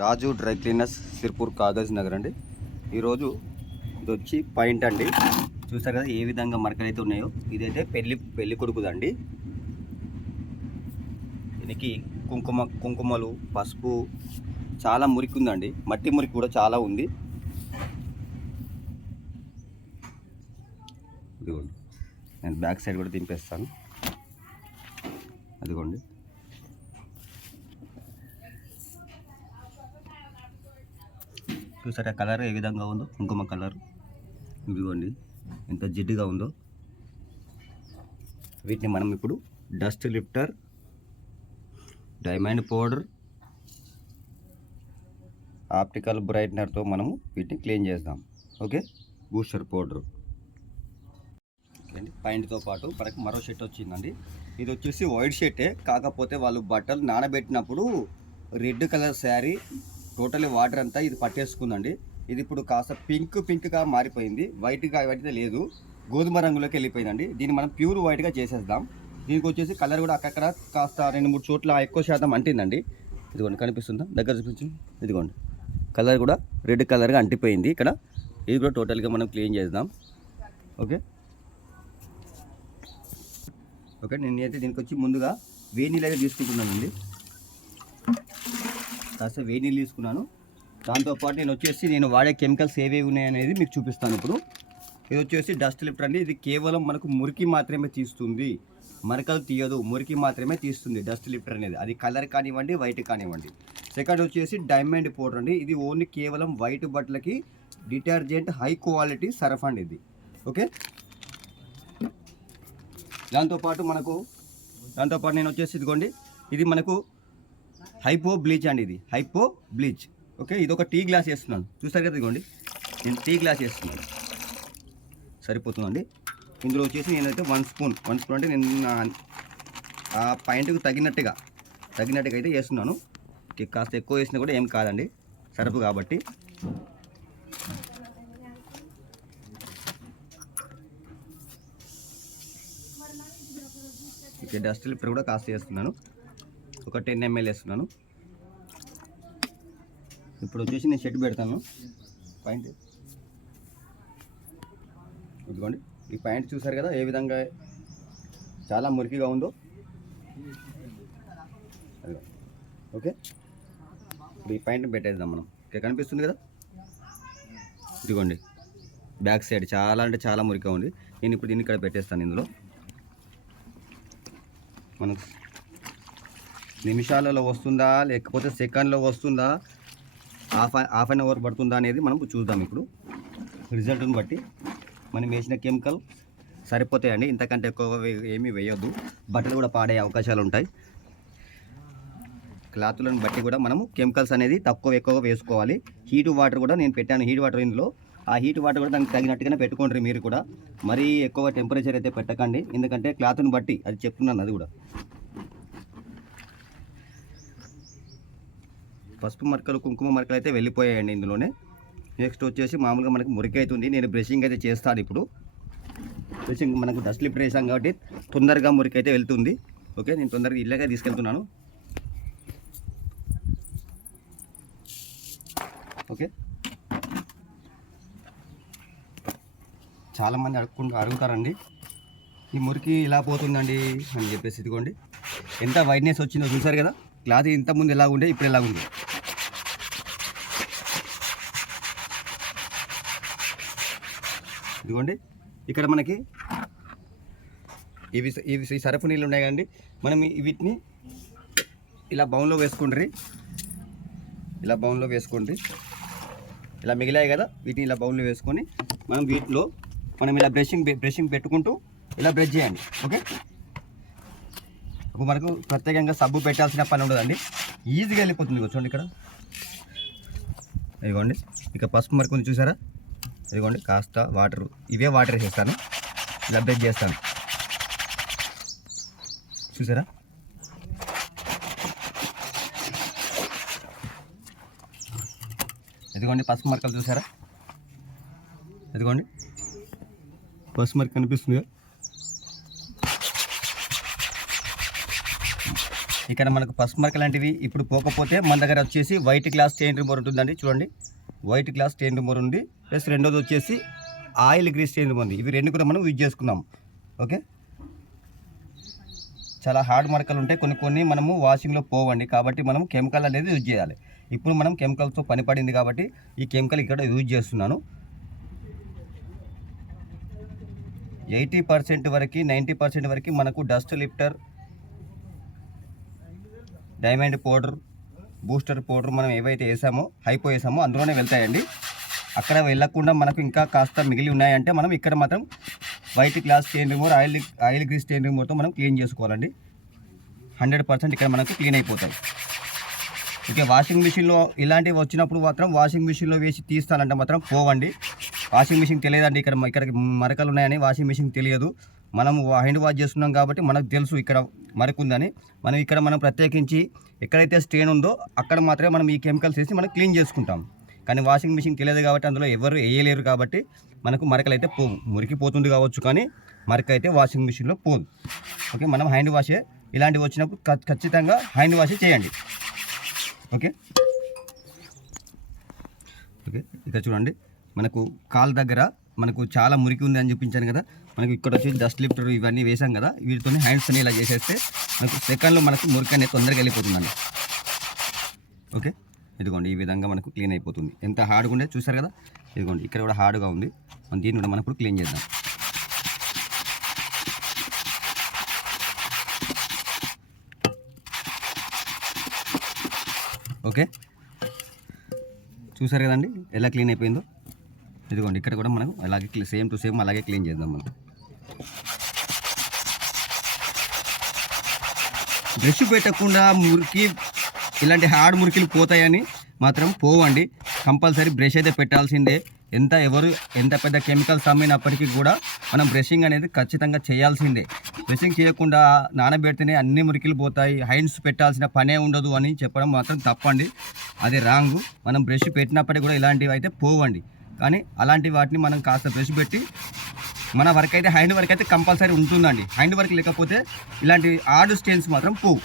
రాజు dry cleaners Sirpur Kagaz Nagar అండి. ఈరోజు ఇది వచ్చి పాయింట్ అండి. చూసారు కదా ఏ విధంగా మరకలు ఉన్నాయో. ఇదైతే పెళ్ళి పెళ్ళి కొడుకుదండి. దీనికి కుంకుమ కుంకుమలు పసుపు చాలా మురికి ఉందండి మట్టి మురికి కూడా చాలా ఉంది. ఇదిగోండి. నేను బ్యాక్ సైడ్ కూడా దింపేస్తాను. అదిగోండి. చూసారా కలర్ ఏ విధంగా ఉందో? కుంకుమ కలర్. ఇదిగోండి ఎంత జిడ్డుగా ఉందో. వీటిని మనం ఇప్పుడు dust lifter diamond powder optical బ్రైట్నర్తో మనము వీటిని క్లీన్ చేద్దాం ఓకే? Booster powder. అండి పాయింట్తో పాటు మనకు మరో షర్ట్ వచ్చిందండి. ఇది వచ్చేసి వైట్ షర్టే. కాకపోతే వాళ్ళు బట్టలు నానబెట్టినప్పుడు red colour sari totally water అంతా ఇది పట్టేసుకుందండి. ఇది ఇప్పుడు కాస్త పింక్ పింక్గా మారిపోయింది. వైట్గా వైట్గా లేదు. గోధుమ రంగులోకి వెళ్ళిపోయిందండి. దీన్ని మనం ప్యూర్ వైట్గా చేసేద్దాం. దీనికి వచ్చేసి కలర్ కూడా అక్కడక్కడ కాస్త రెండు మూడు చోట్ల ఎక్కువ శాతం అంటిందండి. ఇదిగోండి కనిపిస్తుందా? దగ్గర చూపించండి ఇదిగోండి. కలర్ కూడా రెడ్ కలర్గా అంటిపోయింది ఇక్కడ. ఇది కూడా టోటల్గా మనం క్లీన్ చేద్దాం. ఓకే? ఓకే నేను అయితే దీనికి వచ్చి ముందుగా వేడి నీళ్ళు అయితే తీసుకుంటున్నానండి. కాస్త వేడి నీళ్ళు తీసుకున్నాను. దాంతోపాటు నేను వచ్చేసి నేను వాడే కెమికల్స్ ఏవేవి ఉన్నాయనేది మీకు చూపిస్తాను ఇప్పుడు. ఇది వచ్చేసి డస్ట్ లిఫ్టర్ అండి. ఇది కేవలం మనకు మురికి మాత్రమే తీస్తుంది. మరకలు తీయదు. మురికి మాత్రమే తీస్తుంది డస్ట్ లిఫ్టర్ అనేది. అది కలర్ కానివ్వండి వైట్ కానివ్వండి. సెకండ్ వచ్చేసి డైమండ్ పౌడర్ అండి. ఇది ఓన్లీ కేవలం వైట్ బట్టలకి డిటర్జెంట్ హై క్వాలిటీ సర్ఫ్ అండి ఇది. ఓకే? దాంతోపాటు మనకు దాంతోపాటు నేను వచ్చేసి ఇదిగోండి. ఇది మనకు హైపో బ్లీచ్ అండి ఇది. హైపో బ్లీచ్ ఓకే ఇది ఒక టీ గ్లాస్ వేస్తున్నాను. చూసారు కదా ఇదిగోండి. నేను టీ గ్లాస్ వేస్తున్నాను. సరిపోతుందండి. ఇందులో వచ్చేసి నేనైతే వన్ స్పూన్ వన్ స్పూన్ అంటే నేను ఆ పాయింట్కి తగినట్టుగా తగినట్టుగా అయితే వేస్తున్నాను. కాస్త ఎక్కువ వేసినా కూడా ఏం కాదండి. సరుపు కాబట్టి. ఓకే డస్ట్ ఇప్పుడు కూడా కాస్త వేస్తున్నాను. ఒక టెన్ ఎంఎల్ వేస్తున్నాను. ఇప్పుడు వచ్చేసి నేను షెడ్ పెడతాను. పాయింట్ ఇదిగోండి. ఈ పాయింట్ చూసారు కదా ఏ విధంగా చాలా మురికిగా ఉందో. ఓకే. ఇప్పుడు ఈ పాయింట్ని పెట్టేద్దాం మనం. ఇక్కడ కనిపిస్తుంది కదా? ఇదిగోండి. బ్యాక్ సైడ్ చాలా అంటే చాలా మురికిగా ఉంది. నేను ఇప్పుడు దీన్ని ఇక్కడ పెట్టేస్తాను ఇందులో. మనకు నిమిషాలలో వస్తుందా? లేకపోతే సెకండ్లో వస్తుందా? హాఫ్ హాఫ్ అన్ అవర్ పడుతుందా అనేది మనం చూద్దాం ఇప్పుడు. రిజల్ట్ని బట్టి మనం వేసిన కెమికల్ సరిపోతాయండి. ఇంతకంటే ఎక్కువ ఏమీ వేయొద్దు. బట్టలు కూడా పాడే అవకాశాలు ఉంటాయి. క్లాతులను బట్టి కూడా మనము కెమికల్స్ అనేది తక్కువ ఎక్కువగా వేసుకోవాలి. హీట్ వాటర్ కూడా నేను పెట్టాను. హీట్ వాటర్ ఇందులో. ఆ హీట్ వాటర్ కూడా దానికి తగినట్టుగానే పెట్టుకోండి మీరు కూడా. మరీ ఎక్కువ టెంపరేచర్ అయితే పెట్టకండి. ఎందుకంటే క్లాత్ని బట్టి అది చెప్తున్నాను అది కూడా. పసుపు మరకలు కుంకుమ మరకలు అయితే వెళ్ళిపోయాయండి ఇందులోనే. నెక్స్ట్ వచ్చేసి మామూలుగా మనకి మురికి అవుతుంది నేను బ్రషింగ్ అయితే చేస్తాను ఇప్పుడు. బ్రషింగ్ మనకు డస్ట్ లిఫ్ట్ వేసాం కాబట్టి తొందరగా మురికి అయితే వెళ్తుంది. ఓకే నేను తొందరగా ఇళ్ళగా తీసుకెళ్తున్నాను. ఓకే. చాలామంది అడుక్కు అడుగుతారండి. ఈ మురికి ఇలా పోతుందండి అని చెప్పేసి ఇదిగోండి. ఎంత వైట్నెస్ వచ్చిందో చూసారు కదా? క్లాత్ ఇంత ముందు ఎలా ఉండే ఇప్పుడు ఎలా ఉంది? ఇదిగోండి. ఇక్కడ మనకి ఇవి ఇవి సరఫు నీళ్ళు ఉన్నాయి కదండి. మనం వీటిని ఇలా బౌన్లో వేసుకుండ్రి. ఇలా బౌన్లో వేసుకోండి. ఇలా మిగిలాయి కదా వీటిని ఇలా బౌన్లో వేసుకొని మనం వీటిలో మనం ఇలా బ్రషింగ్ బ్రషింగ్ పెట్టుకుంటూ ఇలా బ్రష్ చేయండి. ఓకే? మనకు ప్రత్యేకంగా సబ్బు పెట్టాల్సిన పని ఉండదండి. ఈజీగా వెళ్ళిపోతుంది చూడండి ఇక్కడ. ఇదిగోండి. ఇక పసుపు మరి కొంచెం చూసారా? ఇదిగోండి కాస్త వాటర్ ఇవే వాటర్ వేసేస్తాను. ఇలా బ్రష్ చేస్తాను. చూసారా? ఇదిగోండి పసుపు మరకలు చూసారా? ఇదిగోండి. పసుపు మరక కనిపిస్తుంది. ఇక్కడ మనకు పసుపు మరక లాంటివి ఇప్పుడు పోకపోతే మన దగ్గర వచ్చేసి వైట్ గ్లాస్ చేయండి రిమూవర్ ఉంటుందండి చూడండి. వైట్ గ్లాస్ స్టెయిన్ రిమూవర్ ఉంది ప్లస్ రెండోది వచ్చేసి ఆయిల్ గ్రీస్ స్టెయిన్ రిమూవర్ ఉంది. ఇవి రెండు కూడా మనం యూజ్ చేసుకున్నాం. ఓకే? చాలా హార్డ్ మరకలు ఉంటాయి. కొన్ని కొన్ని మనము వాషింగ్లో పోవండి. కాబట్టి మనం కెమికల్ అనేది యూజ్ చేయాలి. ఇప్పుడు మనం కెమికల్తో పని పడింది కాబట్టి ఈ కెమికల్ ఇక్కడ యూజ్ చేస్తున్నాను. ఎయిటీ పర్సెంట్ వరకు నైంటీ పర్సెంట్ వరకు మనకు dust lifter diamond powder booster powder మనం ఏవైతే వేసామో హైపో వేసామో అందులోనే వెళ్తాయండి. అక్కడ వెళ్ళకుండా మనకు ఇంకా కాస్త మిగిలి ఉన్నాయంటే మనం ఇక్కడ మాత్రం white glass stain remover oil oil grease stain రిమూవర్తో మనం క్లీన్ చేసుకోవాలండి. హండ్రెడ్ పర్సెంట్ ఇక్కడ మనకు క్లీన్ అయిపోతాయి. ఓకే వాషింగ్ మిషన్లో ఇలాంటివి వచ్చినప్పుడు మాత్రం వాషింగ్ మిషన్లో వేసి తీస్తానంటే మాత్రం పోవండి. వాషింగ్ మిషన్ తెలియదండి ఇక్కడ ఇక్కడ మరకలు ఉన్నాయని వాషింగ్ మిషన్ తెలియదు. మనం హ్యాండ్ వాష్ చేస్తున్నాం కాబట్టి మనకు తెలుసు ఇక్కడ మరక ఉందని మనం ఇక్కడ మనం ప్రత్యేకించి ఎక్కడైతే స్టెయిన్ ఉందో అక్కడ మాత్రమే మనం ఈ కెమికల్స్ వేసి మనం క్లీన్ చేసుకుంటాం. కానీ వాషింగ్ మిషన్ తెలియదు కాబట్టి అందులో ఎవరు వేయలేరు కాబట్టి మనకు మరకలు అయితే పోవు. మురికి పోతుంది కావచ్చు కానీ మరక అయితే వాషింగ్ మిషన్లో పోదు. ఓకే మనం హ్యాండ్ వాషే. ఇలాంటివి వచ్చినప్పుడు ఖచ్చితంగా హ్యాండ్ వాషే చేయండి. ఓకే? ఓకే ఇక్కడ చూడండి. మనకు కాల్ దగ్గర మనకు చాలా మురికి ఉంది అని చూపించాను కదా. మనకు ఇక్కడ వచ్చి డస్ట్ లిఫ్టర్ ఇవన్నీ వేసాం కదా. వీటితో హ్యాండ్స్ని ఇలా చేసేస్తే మనకు సెకండ్లో మనకు మురికి అనేది తొందరగా వెళ్ళిపోతుందండి. ఓకే ఇదిగోండి ఈ విధంగా మనకు క్లీన్ అయిపోతుంది. ఎంత హార్డ్గా ఉండే చూసారు కదా? ఇదిగోండి ఇక్కడ కూడా హార్డ్గా ఉంది. మనం దీన్ని కూడా మనం ఇప్పుడు క్లీన్ చేద్దాం. ఓకే చూసారు కదండి? ఎలా క్లీన్ అయిపోయిందో? ఇదిగోండి ఇక్కడ కూడా మనం అలాగే సేమ్ టు సేమ్ అలాగే క్లీన్ చేద్దాం మనం. బ్రష్ పెట్టకుండా మురికి ఇలాంటి హార్డ్ మురికిలు పోతాయని మాత్రం పోవండి. కంపల్సరీ బ్రష్ అయితే పెట్టాల్సిందే. ఎంత ఎవరు ఎంత పెద్ద కెమికల్స్ అమ్మినప్పటికీ కూడా మనం బ్రషింగ్ అనేది ఖచ్చితంగా చేయాల్సిందే. బ్రషింగ్ చేయకుండా నానబెడితేనే అన్ని మురికిలు పోతాయి. హైండ్స్ పెట్టాల్సిన పనే ఉండదు అని చెప్పడం మాత్రం తప్పండి. అది రాంగ్ మనం బ్రష్ పెట్టినప్పటికీ కూడా ఇలాంటివి అయితే పోవండి. కానీ అలాంటి వాటిని మనం కాస్త బ్రష్ పెట్టి మన వర్క్ అయితే హ్యాండ్ వర్క్ అయితే కంపల్సరీ ఉంటుందండి. హ్యాండ్ వర్క్ లేకపోతే ఇలాంటి ఆడు స్టెయిన్స్ మాత్రం పోవు.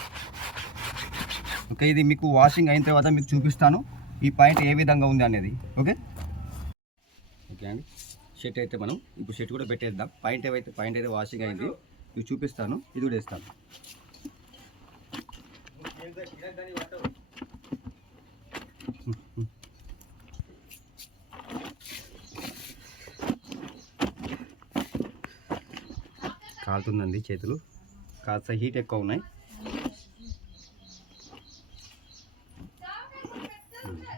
ఓకే ఇది మీకు వాషింగ్ అయిన తర్వాత మీకు చూపిస్తాను. ఈ పాయింట్ ఏ విధంగా ఉంది అనేది. ఓకే ఓకే అండి. షర్ట్ అయితే మనం ఇప్పుడు షర్ట్ కూడా పెట్టేద్దాం. పాయింట్ ఏవైతే పాయింట్ అయితే వాషింగ్ అయింది ఇవి చూపిస్తాను. ఇది కూడా వేస్తాను. కాలుతుందండి చేతులు. కాస్త హీట్ ఎక్కువ ఉన్నాయి.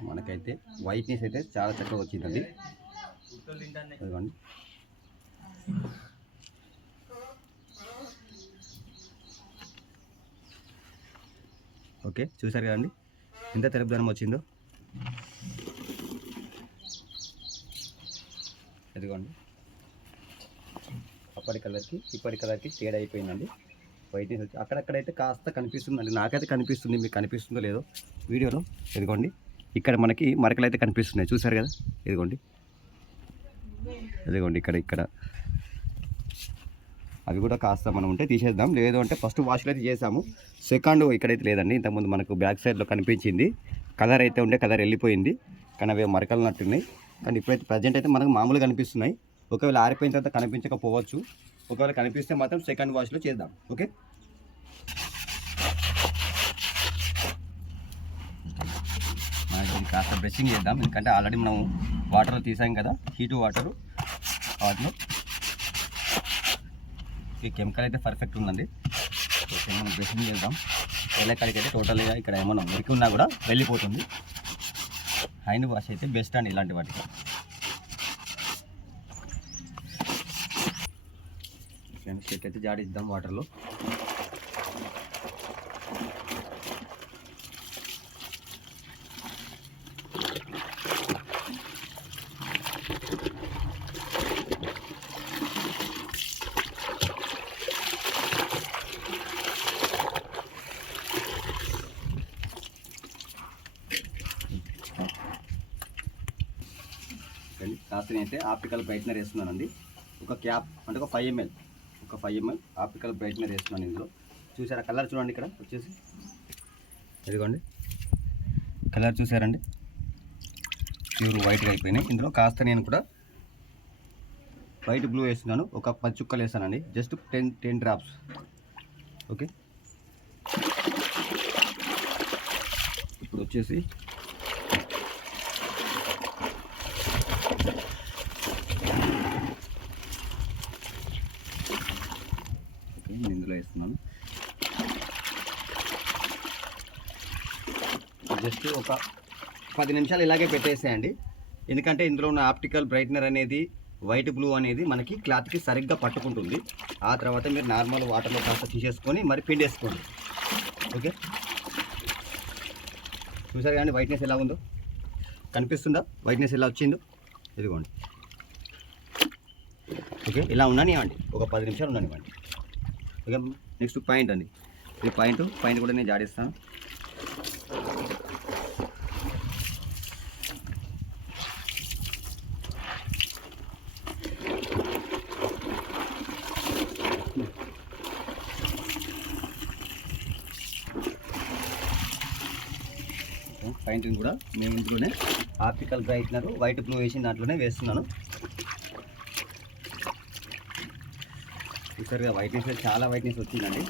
మనకైతే వైట్నెస్ అయితే చాలా చక్కగా వచ్చిందండి. ఇదిగోండి ఓకే చూసారు కదండి? ఎంత తెరపుదనం వచ్చిందో. ఇదిగోండి అప్పటి కలర్కి ఇప్పటి కలర్కి తేడా అయిపోయిందండి. వైట్నెస్ వచ్చి అక్కడక్కడైతే కాస్త కనిపిస్తుందండి. నాకైతే కనిపిస్తుంది. మీకు కనిపిస్తుందో లేదో వీడియోలో ఇదిగోండి. ఇక్కడ మనకి మరకలు అయితే కనిపిస్తున్నాయి. చూసారు కదా? ఇదిగోండి. ఇదిగోండి ఇక్కడ ఇక్కడ. అవి కూడా కాస్త మనం ఉంటే తీసేద్దాం. లేదు అంటే ఫస్ట్ వాష్లో అయితే చేసాము సెకండ్ ఇక్కడైతే లేదండి. ఇంతకుముందు మనకు బ్యాక్ సైడ్లో కనిపించింది. కలర్ అయితే ఉండే కలర్ వెళ్ళిపోయింది. కానీ అవి మరకలు నట్టున్నాయి. కానీ ఇప్పుడైతే ప్రజెంట్ అయితే మనకు మామూలుగా కనిపిస్తున్నాయి. ఒకవేళ ఆరిపోయిన తర్వాత కనిపించకపోవచ్చు. ఒకవేళ కనిపిస్తే మాత్రం సెకండ్ వాష్లో చేద్దాం. ఓకే? కాస్త బ్రషింగ్ చేద్దాం. ఎందుకంటే ఆల్రెడీ మనం వాటర్ తీసాం కదా. హీట్ వాటర్ వాటిలో ఈ కెమికల్ అయితే పర్ఫెక్ట్ ఉందండి. ఓకే మనం బ్రషింగ్ చేద్దాం. వెళ్ళేకాడికి అయితే టోటల్గా ఇక్కడ ఏమన్నా మురికి ఉన్నా కూడా వెళ్ళిపోతుంది. హ్యాండ్ వాష్ అయితే బెస్ట్ అండి ఇలాంటి వాటికి. షర్ట్ అయితే జాడిద్దాం వాటర్లో. కాస్త అయితే ఆప్టికల్ బ్రైట్నర్ వేస్తున్నానండి ఒక క్యాప్ అంటే ఒక ఫైవ్ ఎంఎల్. ఒక ఫైవ్ ఎంఎల్ ఆప్టికల్ బ్రైట్నర్ వేస్తున్నాను ఇందులో. చూసారా? కలర్ చూడండి ఇక్కడ వచ్చేసి. ఇదిగోండి. కలర్ చూసారండి? ప్యూర్ వైట్గా అయిపోయినాయి. ఇందులో కాస్త నేను కూడా వైట్ బ్లూ వేస్తున్నాను. ఒక పది చుక్కలు వేస్తానండి. Just ten ten drops okay ఇప్పుడు వచ్చేసి ఓకే నేను ఇందులో వేస్తున్నాను జస్ట్ ఒక పది నిమిషాలు ఇలాగే పెట్టేసేయండి. ఎందుకంటే ఇందులో ఉన్న ఆప్టికల్ బ్రైట్నర్ అనేది వైట్ బ్లూ అనేది మనకి క్లాత్కి సరిగ్గా పట్టుకుంటుంది. ఆ తర్వాత మీరు నార్మల్ వాటర్లో కాస్త తీసేసుకొని మరి పిండేసుకోండి. ఓకే? చూసారు కానీ వైట్నెస్ ఎలా ఉందో? కనిపిస్తుందా? వైట్నెస్ ఎలా వచ్చిందో? ఇదిగోండి. ఓకే? ఇలా ఉండనివ్వండి. ఒక పది నిమిషాలు ఉండనివ్వండి. ఓకే? నెక్స్ట్ పాయింట్ అండి. ఈ పాయింట్ పాయింట్ కూడా నేను జాడిస్తాను. పాయింటింగ్ కూడా మేము ఇందులోనే ఆప్టికల్ బ్రైట్నర్ వైట్ బ్లూ వేసిన దాంట్లోనే వేస్తున్నాను. చూసారుగా వైట్నెస్ చాలా వైట్నెస్ వచ్చిందండి.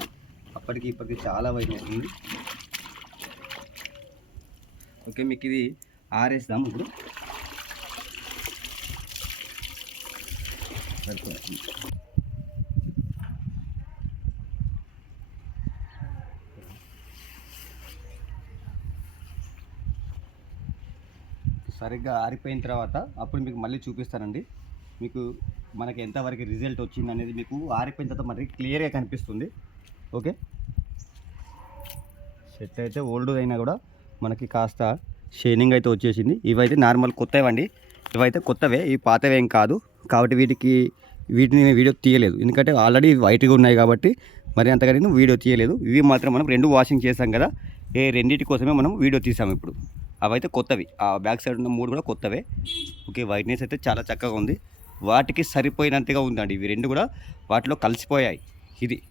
అప్పటికి ఇప్పటికి చాలా వైట్నెస్ ఉంది. ఓకే మీకు ఇది ఆరేస్తాం ఇప్పుడు. సరిగ్గా ఆరిపోయిన తర్వాత అప్పుడు మీకు మళ్ళీ చూపిస్తానండి. మీకు మనకి ఎంతవరకు రిజల్ట్ వచ్చింది అనేది మీకు ఆరిపోయిన తర్వాత మరి క్లియర్గా కనిపిస్తుంది. ఓకే? సెట్ అయితే ఓల్డ్ అయినా కూడా మనకి కాస్త షైనింగ్ అయితే వచ్చేసింది. ఇవైతే నార్మల్ కొత్తవండి. ఇవైతే కొత్తవే ఇవి పాతవేం కాదు. కాబట్టి వీటికి వీటిని వీడియో తీయలేదు. ఎందుకంటే ఆల్రెడీ వైట్గా ఉన్నాయి కాబట్టి మరి అంతగా నేను వీడియో తీయలేదు. ఇవి మాత్రం మనం రెండు వాషింగ్ చేసాం కదా. ఏ రెండింటి కోసమే మనం వీడియో తీసాము ఇప్పుడు. అవైతే కొత్తవి. ఆ బ్యాక్ సైడ్ ఉన్న మూడు కూడా కొత్తవే. ఓకే వైట్నెస్ అయితే చాలా చక్కగా ఉంది. వాటికి సరిపోయినంతగా ఉందండి. ఇవి రెండు కూడా వాటిలో కలిసిపోయాయి. ఇది